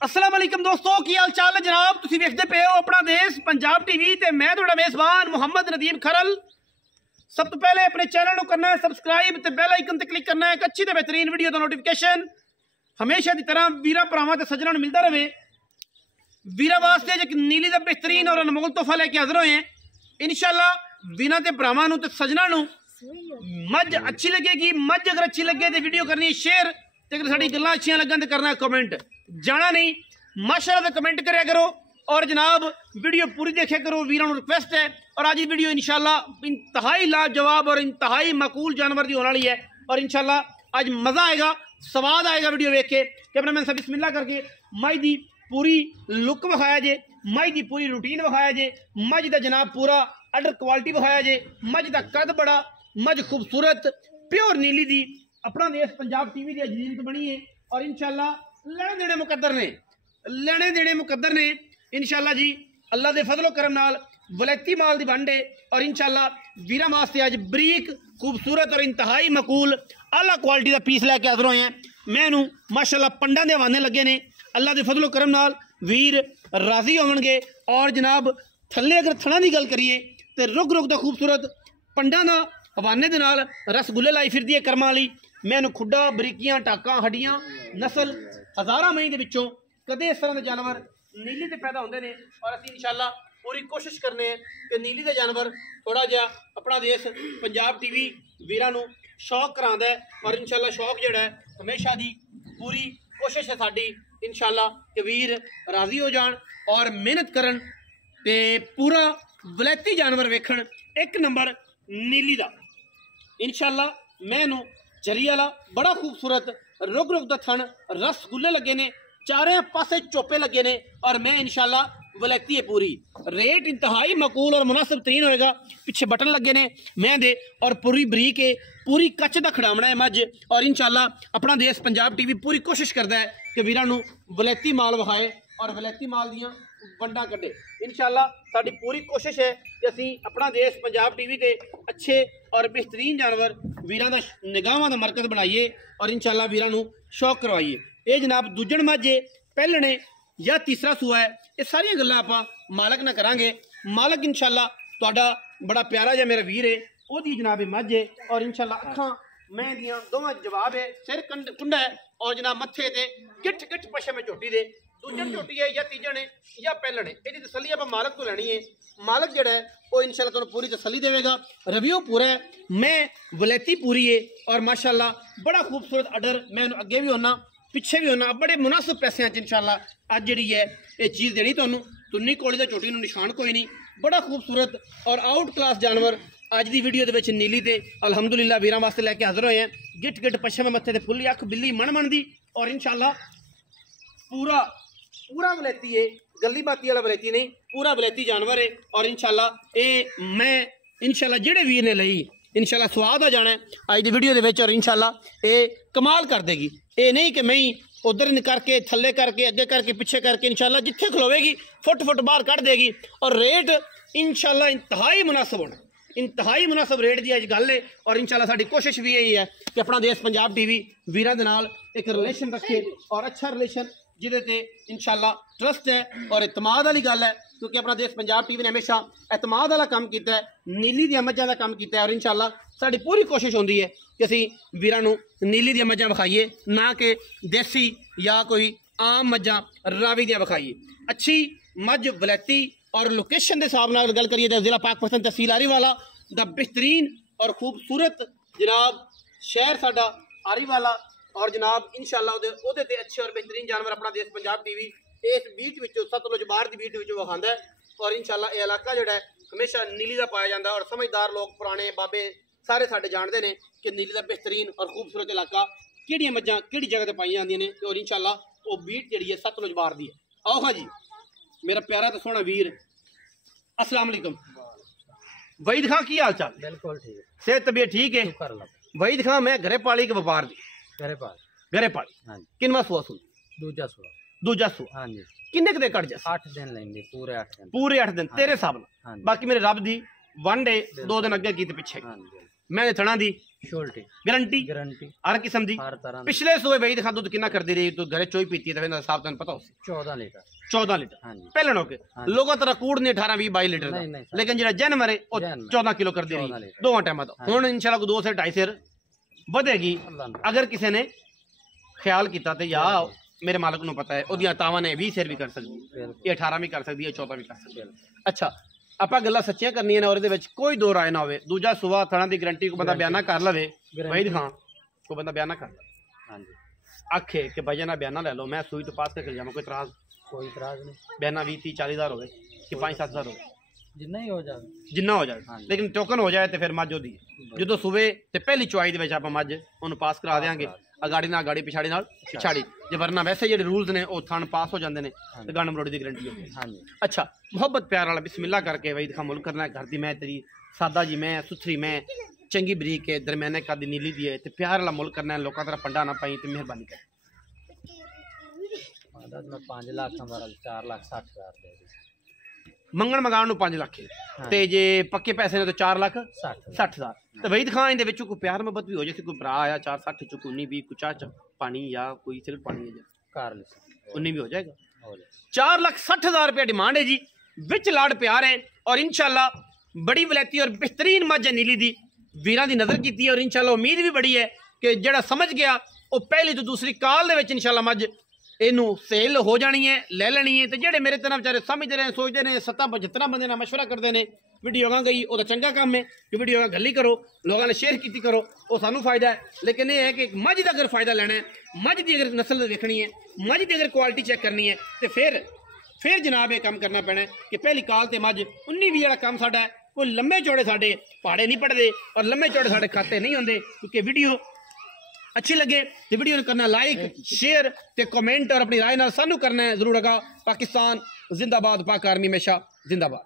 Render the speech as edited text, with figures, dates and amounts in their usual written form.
अस्सलाम वालेकुम दोस्तों, की हाल चाल है जनाब। तुसीं वेखदे पे हो अपना देश पंजाब टीवी ते मैं तुहाडा मेज़बान मुहम्मद नदीम खरल। सब तो पहले अपने चैनल को करना है सबसक्राइब ते बेल आइकन ते क्लिक करना है। एक अच्छी ते बेहतरीन वीडियो दा नोटिफिकेशन हमेशा की तरह वीरा भरावां ते सज्जनां नूं मिलता रहे। वीरा वास्ते एक नीली दा बेहतरीन और अनमोल तोहफा लेके हाजिर होए हैं इंशाअल्लाह। वीरा ते भरावां नूं ते सज्जनां नूं मझ अच्छी लगेगी। मझ अगर अच्छी लगे तो वीडियो करनी है शेयर, ते अगर साडी गल्लां अच्छियां लगन तो करना है कमेंट। जाना नहीं माशाअल्लाह तो कमेंट कराया करो और जनाब वीडियो पूरी देखा करो। वीरों रिक्वेस्ट है। और आज की वीडियो इंशाल्लाह इंतहाई लाजवाब और इंतहाई मकूल जानवर की होने वाली है और इंशाल्लाह आज मज़ा आएगा, स्वाद आएगा वीडियो देख के। कैमरामैन साहब बिस्मिल्लाह करके मई की पूरी लुक विखाया जे, मई की पूरी रूटीन विखाया जे, मझ का जनाब पूरा अडर क्वालिटी विखाया जे। मझ का कद बड़ा, मझ खूबसूरत प्योर नीली दी अपना देश पंजाब टीवी की अजीजत बनी है और इंशाल्लाह लेने देने मुकद्दर ने, लेने देने मुकद्दर ने इंशाल्लाह जी। अल्लाह के फजलो करम नाल वलैती माल की वंड है और इंशाल्लाह वीरा वास्ते अज बरीक खूबसूरत और इंतहाई मकूल आला क्वालिटी का पीस लैके हाजिर होए हैं। मैनू माशाल्लाह पंडा के हवाने लगे ने। अल्लाह के फजलो करम नाल वीर राजी होवणगे और जनाब थल्ले अगर थणा की गल करिए तो रुक रुक का खूबसूरत पंडा का हवाने के नाल रसगुल्ले लाई फिरदी है कर्मां वाली। मैनू खुड्डा बरीकियां टाकां हड्डियां नस्ल हज़ारां मई के विचों कदे इस तरह के जानवर नीली से पैदा होंगे ने और असीं इंशाल्लाह पूरी कोशिश करने हैं कि नीली के जानवर थोड़ा जिहा अपना देश पंजाब टीवी वीरां नूं शौक करांदा है और इंशाल्लाह शौक जिहड़ा है हमेशा दी पूरी कोशिश है साडी इंशाल्लाह कि वीर राजी हो जान और मेहनत करन ते पूरा वलैती जानवर वेखण एक नंबर नीली दा इंशाल्लाह। मैनू जरी वाला बड़ा खूबसूरत रुक रुक दा थन रसगुल्ले लगे ने, चारे पासे चोपे लगे ने और मैं इंशाल्लाह वलैती है पूरी। रेट इंतहाई मकूल और मुनासिब तरीन होएगा। पिछे बटन लगे ने मैं दे और पूरी बरीक है, पूरी कच्च का खड़ावना है मझ और इंशाल्लाह अपना देश पंजाब टीवी पूरी कोशिश करता है कि वीरां नूं वलैती माल विखाए और वलैती माल दियां वंडा कढ़े। इंशाल्लाह साडी पूरी कोशिश है कि असीं अपना देश पंजाब टीवी ते अच्छे और बेहतरीन जानवर वीरां दा निगाहां दा मरकज़ बनाइए और इंशाल्लाह वीरां नूं शौक करवाइए। ये जनाब दूजण मझ पहलणे या तीसरा सूआ है, ये सारियां गल्लां आपां मालक ना करांगे। मालक इंशाल्लाह तुहाडा बड़ा प्यारा जिहा मेरा वीर है, ओहदी जनाब मझ है और इंशाल्लाह अखां मैं दियां दोवां जवाब है, सिर कुंडा है और जनाब मत्थे ते गिठ गिठ पशम झोटी दे दूजन झोटी है या तीजन है या पहलण है। ये तसली आप मालक तो लैनी है। मालक जोड़ा है वो इंशाल्लाह तुहानूं पूरी तसली देगा। रिव्यू पूरा है, मैं वलैती पूरी है और माशाल्लाह बड़ा खूबसूरत अडर। मैं अगे भी होना पिछे भी होना, बड़े मुनासिब पैसों इंशाल्लाह अज जी है ये चीज़ देनी तुहानूं। तुन्नी कोली दा झोटी नूं निशान कोई नहीं, बड़ा खूबसूरत और आउट क्लास जानवर अज की वीडियो के नीली ते अलहमदुलिल्लाह वीरां वास्ते लैके हाजिर होए हैं। गिट गिट पशम मत्थे ते फुल्ली अख बिल्ली मन मन दी और इंशाल्लाह पूरा पूरा वलैती है, गली बाती वाला वलैती नहीं, पूरा वलैती जानवर है और इंशाल्लाह ये मैं इंशाल्लाह जेड़े वीर ने लई इंशाल्लाह स्वाद आ जाना है अज की वीडियो के और इंशाल्लाह ये कमाल कर देगी। ये नहीं कि मैं उधर करके थले करके अगे करके पिछे करके इंशाल्लाह जिथे खलोवेगी फुट फुट बाहर कढ़ देगी और रेट इंशाल्लाह इंतहाई मुनासिब होना, इंतहाई मुनासिब रेट की अज गल है। और इंशाल्लाह साडी कोशिश भी यही है कि अपना देश पंजाब टीवी वीरां दे नाल एक रिलेशन रखे और अच्छा रिलेशन जिहदे ते इंशाल्लाह ट्रस्ट है और एतमाद वाली गल है, क्योंकि अपना देश पंजाब टीवी ने हमेशा एतमाद वाला काम किया है, नीली दी मझां दा काम किया है और इंशाल्लाह साडी पूरी कोशिश होंदी है कि असीं वीरां नूं नीली दी मझां विखाइए, ना कि देसी या कोई आम मझां रावी दियां विखाइए। अच्छी मझ वलैती और लोकेशन के हिसाब नाल गल करिए तो जिला पाकपतन तहसील आरीवाला दा बेहतरीन और खूबसूरत जनाब शहर साडा आरीवाला और जनाब इंशाल्लाह ओहदे ते अच्छे और बेहतरीन जानवर अपना देश पंजाब टीवी इस बीट विचों सतलुज बाहर की बीट विचों विखांदा है और इंशाल्लाह ये इलाका जोड़ा है हमेशा नीली का पाया जाता है और समझदार लोग पुराने बाबे सारे साडे जानते हैं कि नीली का बेहतरीन और खूबसूरत इलाका किहड़ियां मझां किहड़ी जगह पर पाई जांदियां ने और इंशाल्लाह वो बीट जिहड़ी है सतलुज बाहर दी है। आओ हाँ जी मेरा प्यारा तो सोहना वीर, अस्सलाम वालेकुम। वहीद खां की हाल चाल? बिल्कुल ठीक है, सेहत तबीयत ठीक है? वहीद खां मैं घरे पाली के व्यापार दी घरे पाली। हाँ जी। किनवा सुआ सुन? दूजा सुआ। दूजा सुआ। हाँ जी। किन्ने क दे कट जा? 8 दिन लेंगे, पूरे 8 दिन। पूरे 8 दिन तेरे हिसाब नाल। हाँ जी। बाकी मेरे रब दी वन डे 2 दिन अगे की पिछे। हाँ जी। मैं थणा दी शोल्टी गारंटी गारंटी हर किस्म दी। हर तरह पिछले सूबे बई दिखा दुध कितना करती रही, तो घरे चोई पीती है तो फिर हिसाब तैਨੂੰ पता उसे 14 लीटर 14 लीटर हाँ जी पहले नोके लोगों तरह कूड़ ने 18 20 22 लीटर नहीं, नहीं, दा, लेकिन जेड़ा जन मरे वो 14 किलो कर दी रही दोवां टाइम दा। हुण इंशाल्लाह को 2 से 2.5 सिर ਵਧੇਗੀ अगर किसी ने ख्याल किया तो या मेरे मालिक ਨੂੰ पता है ਉਹਦੀਆਂ ਤਾਵਾਂ ਨੇ 20 ਸਿਰ ਵੀ ਕਰ ਸਕਦੀ ਹੈ, ਇਹ 18 ਵੀ ਕਰ ਸਕਦੀ ਹੈ, 14 ਵੀ ਕਰ ਸਕਦੀ ਹੈ। ਅੱਛਾ ਆਪਾਂ ਗੱਲਾਂ ਸੱਚੀਆਂ ਕਰਨੀਆਂ ਨੇ ਔਰ ਇਹਦੇ ਵਿੱਚ ਕੋਈ ਦੋ ਰਾਏ ਨਾ ਹੋਵੇ। ਦੂਜਾ ਸੁਵਾ ਥਣਾ ਦੀ ਗਾਰੰਟੀ ਕੋ ਬੰਦਾ ਬਿਆਨਾ ਕਰ ਲਵੇ, ਵਹੀਦ ਖਾਨ ਕੋ ਬੰਦਾ ਬਿਆਨਾ ਕਰ ਲਵੇ ਹਾਂਜੀ ਆਖੇ कि भैया ना बयाना ले लो मैं सूई तो पास करके जाऊँ, कोई इतराज नहीं। बयाना 20 30 40 हज़ार हो गए कि 5 7 हज़ार हो गए जिन्ना ही हो जाए जिन्ना हो जाए, लेकिन टोकन हो जाए तो फिर मझ होती जो सूबे तो पहली चुआई के आप मझ उन्होंने पास करा देंगे अगाड़ी ना अगाड़ी पिछाड़ी ना पिछाड़ी जे वरना वैसे जो रूल्स ने वो थन पास हो जाते हैं तो गाना मरोड़ी की गारंटी होगी। हाँ अच्छा मुहब्बत प्यार वाला बिस्मिल्लाह करके भाई दिखा मुल्क करना घर की मैं तेरी सादा जी मैं सुथरी मैं चंगी बरीक है दरम्याने का दी नीली दी है तो प्यार वाला मुल्क करना है, लोगों तरह पंडा ना पाई तो मेहरबानी कर 5 लाख 4 लाख 60 हज़ार दे मंगण मंगाण 5 लाख ते जे पक्के पैसे ने तो 4 लाख 60 हज़ार तो वही दिखा इहदे विचों कोई प्यार मोहब्बत भी हो जाए, कोई भरा आया 4 60 चो 19 20 कुछ चाह पानी या कोई सिर्फ पानी है कार 19 भी हो जाएगा। 4 लाख 60 हज़ार रुपया डिमांड है जी, विच लाड़ प्यार है और इंशाल्लाह बड़ी वलैती और बेहतरीन मझ है नीली दी वीरां दी नज़र की और इंशाल्लाह उम्मीद भी बड़ी है कि जिहड़ा समझ गया वो पहली तो दूसरी काल दे विच इंशाल्लाह मझ इनू सेल हो जानी है ले लेनी है। तो जेडे मेरे तरह बेचारे समझते रहे सोचते हैं 70-75 बंदे ना मशवरा करते हैं वीडियो गई वो तो चंगा काम है कि वीडियो गल ही करो लोगों ने शेयर की करो वो सानू फायदा है, लेकिन ये है कि मझ का अगर फायदा लेना है मझ की अगर नस्ल देखनी है मझ की अगर क्वालिटी चेक करनी है तो फिर जनाब ये काम करना पैना है कि पहली काल तो मझ 19-20 वाला काम साडा है, कोई लम्बे चौड़े साडे पहाड़े नहीं पढ़ते और लम्बे चौड़े साडे खाते नहीं होंगे। क्योंकि वीडियो अच्छी लगे तो वीडियो करना लाइक शेयर ते कमेंट और अपनी राय ना सानू करना है जरूर। पाकिस्तान जिंदाबाद, पाक आर्मी हमेशा जिंदाबाद।